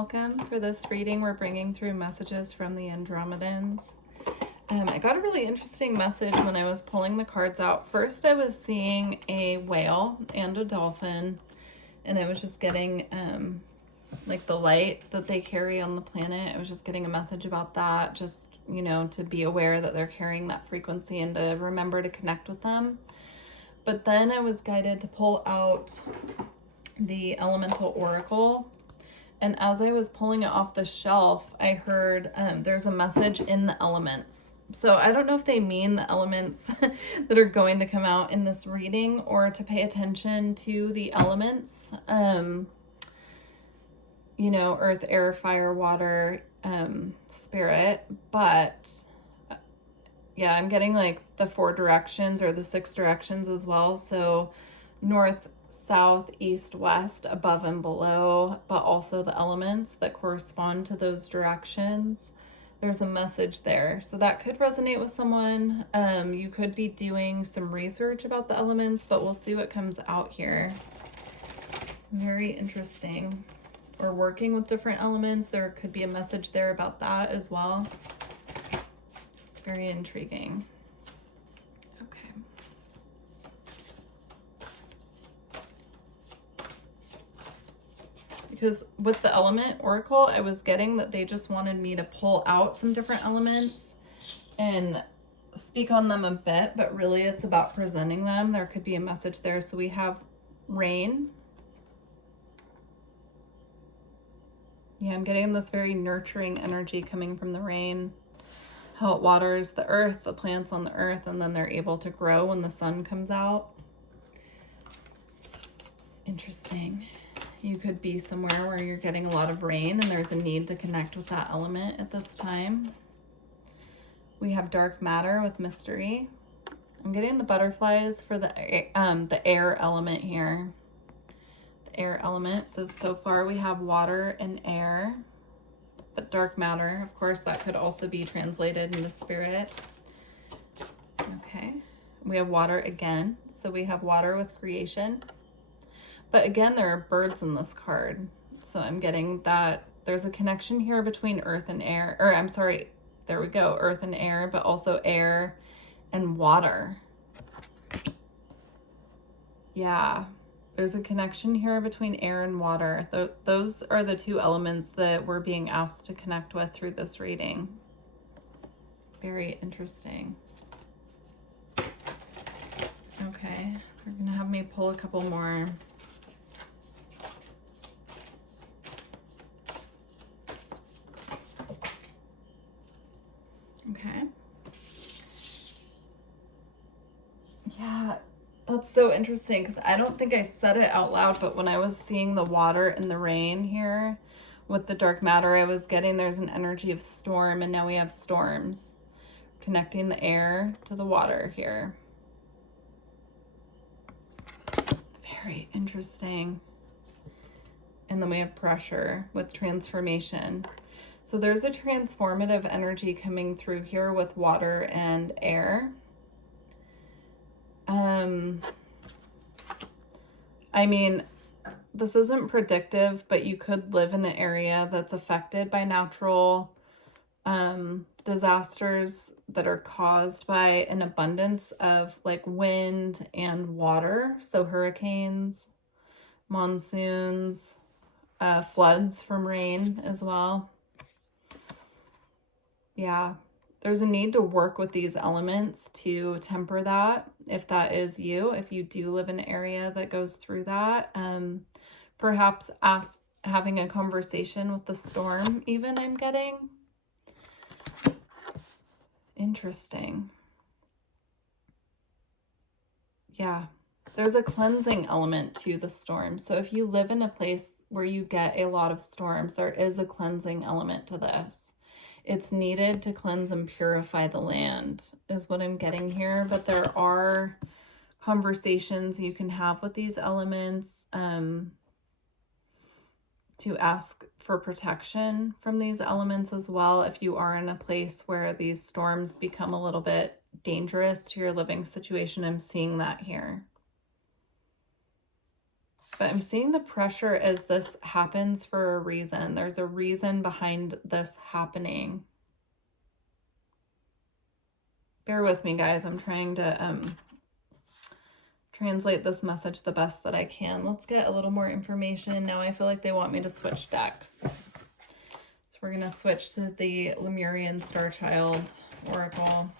welcome. For this reading, we're bringing through messages from the Andromedans. I got a really interesting message when I was pulling the cards out. First, I was seeing a whale and a dolphin, and I was just getting like the light that they carry on the planet. I was just getting a message about that, just, you know, to be aware that they're carrying that frequency and to remember to connect with them. But then I was guided to pull out the Elemental Oracle. And as I was pulling it off the shelf, I heard there's a message in the elements. So I don't know if they mean the elements that are going to come out in this reading or to pay attention to the elements. You know, earth, air, fire, water, spirit. But yeah, I'm getting like the 4 directions or the 6 directions as well. So north, south, east, west, above and below, but also the elements that correspond to those directions. There's a message there. So that could resonate with someone. You could be doing some research about the elements, but we'll see what comes out here. Very interesting. Or working with different elements. There could be a message there about that as well. Very intriguing. Because with the element oracle, I was getting that they just wanted me to pull out some different elements and speak on them a bit, but really it's about presenting them. There could be a message there. So we have rain. Yeah, I'm getting this very nurturing energy coming from the rain. How it waters the earth, the plants on the earth, and then they're able to grow when the sun comes out. Interesting. You could be somewhere where you're getting a lot of rain and there's a need to connect with that element at this time. We have dark matter with mystery. I'm getting the butterflies for the air element here. The air element. So far we have water and air, but dark matter, of course, that could also be translated into spirit. Okay. We have water again. So we have water with creation. But again, there are birds in this card. So I'm getting that there's a connection here between earth and air, or I'm sorry, there we go, earth and air, but also air and water. Yeah, there's a connection here between air and water. Those are the 2 elements that we're being asked to connect with through this reading. Very interesting. Okay, they're gonna have me pull a couple more. Okay. Yeah, that's so interesting because I don't think I said it out loud, but when I was seeing the water and the rain here with the dark matter, I was getting there's an energy of storm, and now we have storms connecting the air to the water here. Very interesting. And then we have pressure with transformation. So there's a transformative energy coming through here with water and air. I mean, this isn't predictive, but you could live in an area that's affected by natural disasters that are caused by an abundance of like wind and water. So hurricanes, monsoons, floods from rain as well. Yeah, there's a need to work with these elements to temper that, if that is you, if you do live in an area that goes through that. Perhaps having a conversation with the storm even, I'm getting. Interesting. Yeah, there's a cleansing element to the storm. So if you live in a place where you get a lot of storms, there is a cleansing element to this. It's needed to cleanse and purify the land is what I'm getting here. But there are conversations you can have with these elements to ask for protection from these elements as well. If you are in a place where these storms become a little bit dangerous to your living situation, I'm seeing that here. But I'm seeing the pressure as this happens for a reason. There's a reason behind this happening. Bear with me, guys. I'm trying to translate this message the best that I can. Let's get a little more information. Now I feel like they want me to switch decks. So we're going to switch to the Lemurian Star Child Oracle.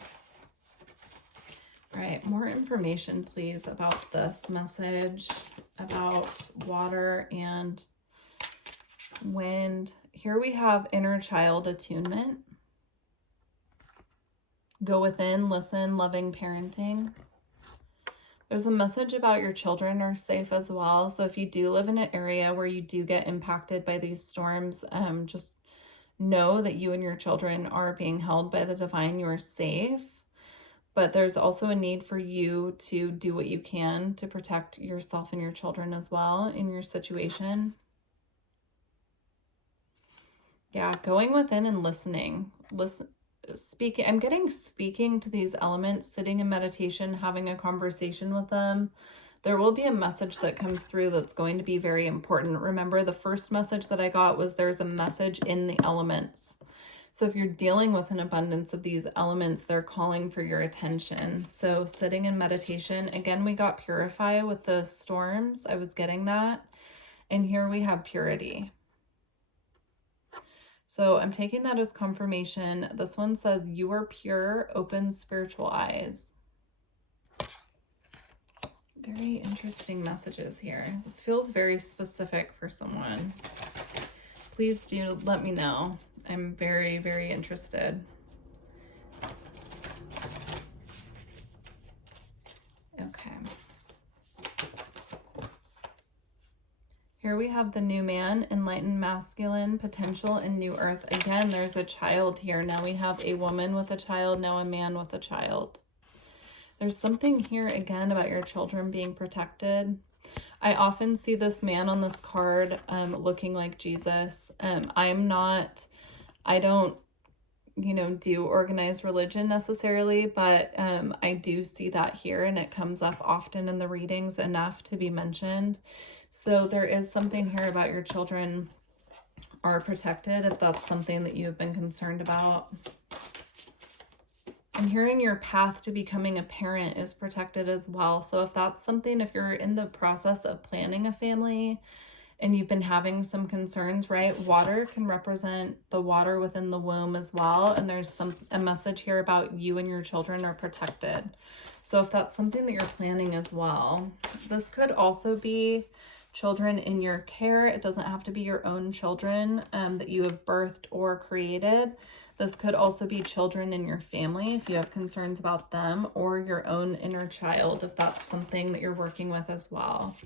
All right, more information, please, about this message, about water and wind. Here we have inner child attunement. Go within, listen, loving parenting. There's a message about your children are safe as well. So if you do live in an area where you do get impacted by these storms, just know that you and your children are being held by the divine. You are safe. But there's also a need for you to do what you can to protect yourself and your children as well in your situation. Yeah, going within and listening. Speaking. I'm getting speaking to these elements, sitting in meditation, having a conversation with them. There will be a message that comes through that's going to be very important. Remember, the first message that I got was there's a message in the elements. So if you're dealing with an abundance of these elements, they're calling for your attention. So sitting in meditation, again, we got purify with the storms. I was getting that. And here we have purity. So I'm taking that as confirmation. This one says, you are pure, open spiritual eyes. Very interesting messages here. This feels very specific for someone. Please do let me know. I'm very, very interested. Okay. Here we have the new man, enlightened masculine, potential, and new earth. Again, there's a child here. Now we have a woman with a child, now a man with a child. There's something here again about your children being protected. I often see this man on this card looking like Jesus. I don't, do organized religion necessarily, but I do see that here, and it comes up often in the readings enough to be mentioned. So there is something here about your children are protected if that's something that you've been concerned about. I'm hearing your path to becoming a parent is protected as well. So if that's something, if you're in the process of planning a family and you've been having some concerns, right? Water can represent the water within the womb as well. And there's a message here about you and your children are protected. So if that's something that you're planning as well, this could also be children in your care. It doesn't have to be your own children that you have birthed or created. This could also be children in your family if you have concerns about them, or your own inner child if that's something that you're working with as well.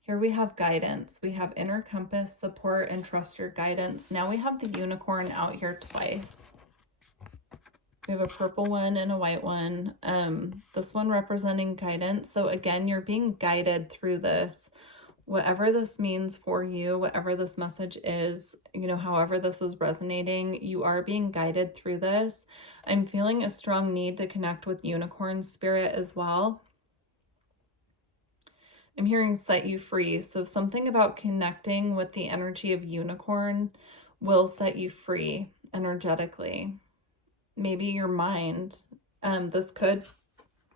Here we have guidance. We have inner compass, support, and trust your guidance. Now we have the unicorn out here twice. We have a purple one and a white one. This one representing guidance. So again, you're being guided through this. Whatever this means for you, whatever this message is, however this is resonating, you are being guided through this. I'm feeling a strong need to connect with unicorn spirit as well. I'm hearing set you free. So something about connecting with the energy of unicorn will set you free energetically. Maybe your mind. This could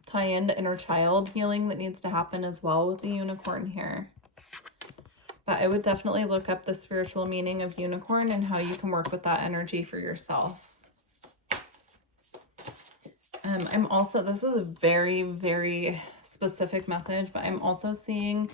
tie into inner child healing that needs to happen as well with the unicorn here. But I would definitely look up the spiritual meaning of unicorn and how you can work with that energy for yourself. This is a very, very specific message, but I'm also seeing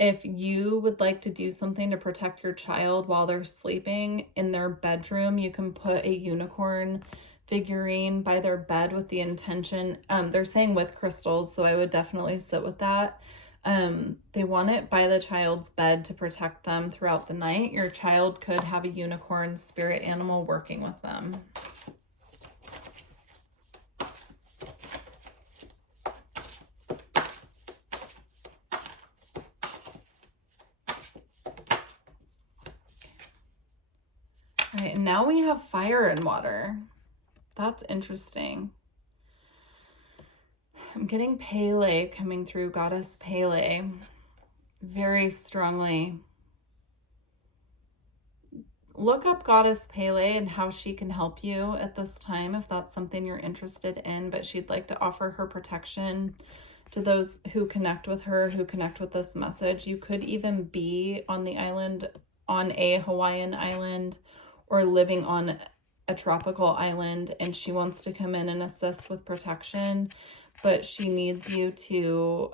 if you would like to do something to protect your child while they're sleeping in their bedroom, you can put a unicorn figurine by their bed with the intention. They're saying with crystals, so I would definitely sit with that. They want it by the child's bed to protect them throughout the night. Your child could have a unicorn spirit animal working with them. All right, and now we have fire and water. That's interesting. I'm getting Pele coming through, goddess Pele. very strongly. Look up Goddess Pele and how she can help you at this time if that's something you're interested in, but she'd like to offer her protection to those who connect with her, who connect with this message. You could even be on the island, on a Hawaiian island, or living on a tropical island, and she wants to come in and assist with protection, but she needs you to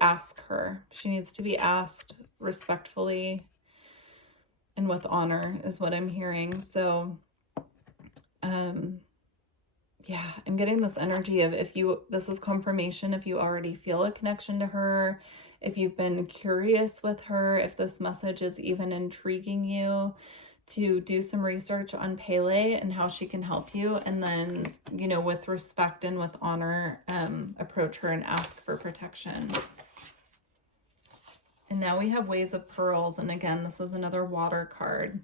ask her. She needs to be asked respectfully and with honor is what I'm hearing. So, yeah, I'm getting this energy of this is confirmation if you already feel a connection to her, if you've been curious with her, if this message is even intriguing you, to do some research on Pele and how she can help you. And then, you know, with respect and with honor, approach her and ask for protection. And now we have Ways of Pearls. And again, this is another water card.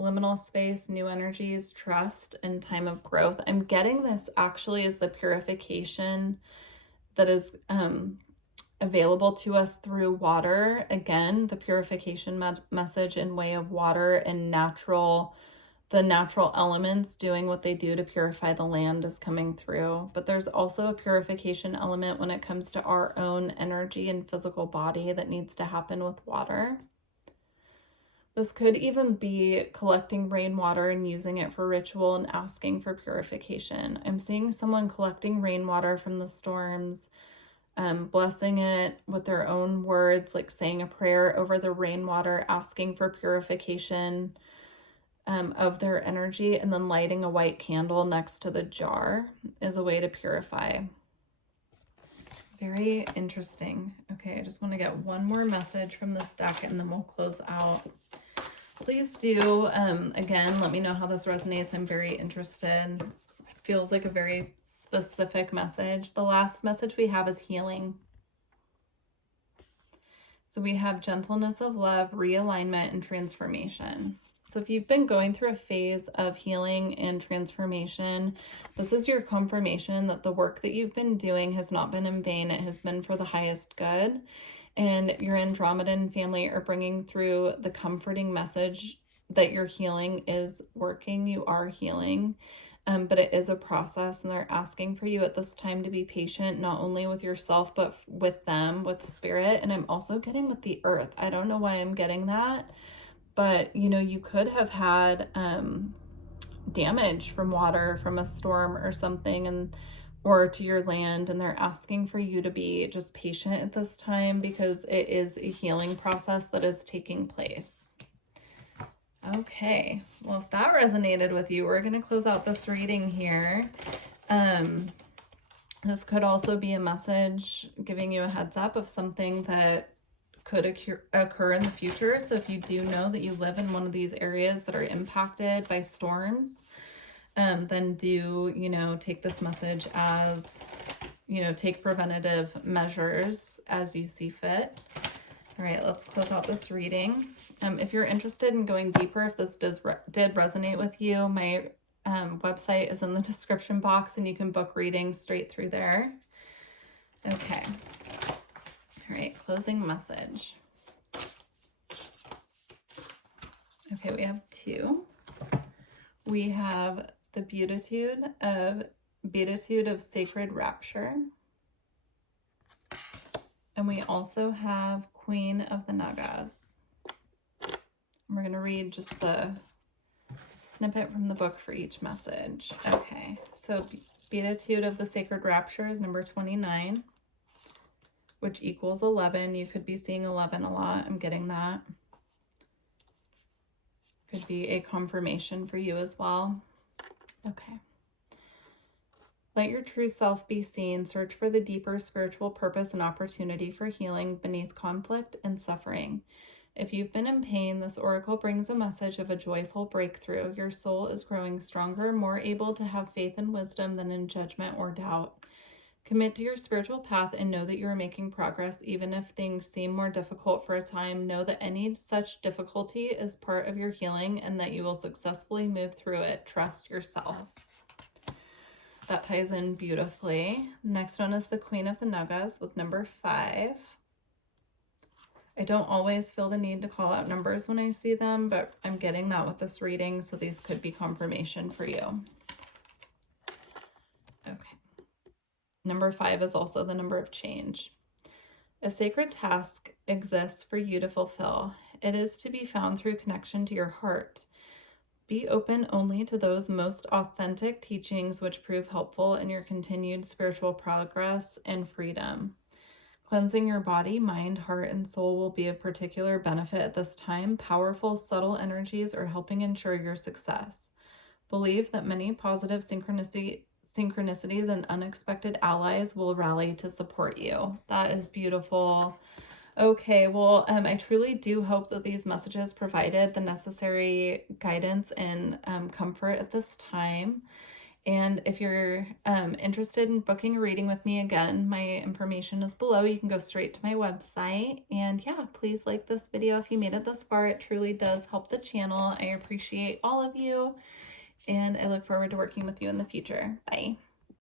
Liminal space, new energies, trust, and time of growth. I'm getting this actually as the purification that is available to us through water. Again, the purification message in way of water and the natural elements doing what they do to purify the land is coming through. But there's also a purification element when it comes to our own energy and physical body that needs to happen with water. This could even be collecting rainwater and using it for ritual and asking for purification. I'm seeing someone collecting rainwater from the storms, blessing it with their own words, like saying a prayer over the rainwater, asking for purification of their energy, and then lighting a white candle next to the jar is a way to purify. Very interesting. Okay, I just want to get one more message from this deck and then we'll close out. Please do, again, let me know how this resonates. I'm very interested. It feels like a very specific message. The last message we have is healing. So we have gentleness of love, realignment, and transformation. So if you've been going through a phase of healing and transformation, this is your confirmation that the work that you've been doing has not been in vain. It has been for the highest good. And your Andromedan family are bringing through the comforting message that your healing is working. You are healing, but it is a process, and they're asking for you at this time to be patient, not only with yourself, but with them, with spirit. And I'm also getting with the earth. I don't know why I'm getting that, but you know, you could have had damage from water, from a storm or something, or to your land, and they're asking for you to be just patient at this time because it is a healing process that is taking place. Okay, well, if that resonated with you, we're going to close out this reading here. This could also be a message giving you a heads up of something that could occur in the future. So if you do know that you live in one of these areas that are impacted by storms, then do, you know, take this message as, you know, take preventative measures as you see fit. All right, let's close out this reading. If you're interested in going deeper, if this did resonate with you, my website is in the description box and you can book readings straight through there. Okay. All right, closing message. Okay, we have two. We have the beatitude of sacred rapture. And we also have Queen of the Nagas. And we're going to read just the snippet from the book for each message. Okay, so beatitude of the sacred rapture is number 29, which equals 11. You could be seeing 11 a lot. I'm getting that. Could be a confirmation for you as well. Okay. Let your true self be seen. Search for the deeper spiritual purpose and opportunity for healing beneath conflict and suffering. If you've been in pain, this oracle brings a message of a joyful breakthrough. Your soul is growing stronger, more able to have faith and wisdom than in judgment or doubt. Commit to your spiritual path and know that you are making progress. Even if things seem more difficult for a time, know that any such difficulty is part of your healing and that you will successfully move through it. Trust yourself. that ties in beautifully. Next one is the Queen of the Nugas with number 5. I don't always feel the need to call out numbers when I see them, but I'm getting that with this reading, so these could be confirmation for you. Okay. Number 5 is also the number of change. A sacred task exists for you to fulfill. It is to be found through connection to your heart. Be open only to those most authentic teachings which prove helpful in your continued spiritual progress and freedom. Cleansing your body, mind, heart, and soul will be of particular benefit at this time. Powerful, subtle energies are helping ensure your success. Believe that many positive synchronicities and unexpected allies will rally to support you. That is beautiful. Okay, well, I truly do hope that these messages provided the necessary guidance and comfort at this time. And if you're interested in booking a reading with me, again, my information is below. You can go straight to my website. And yeah, please like this video if you made it this far. It truly does help the channel. I appreciate all of you, and I look forward to working with you in the future. Bye.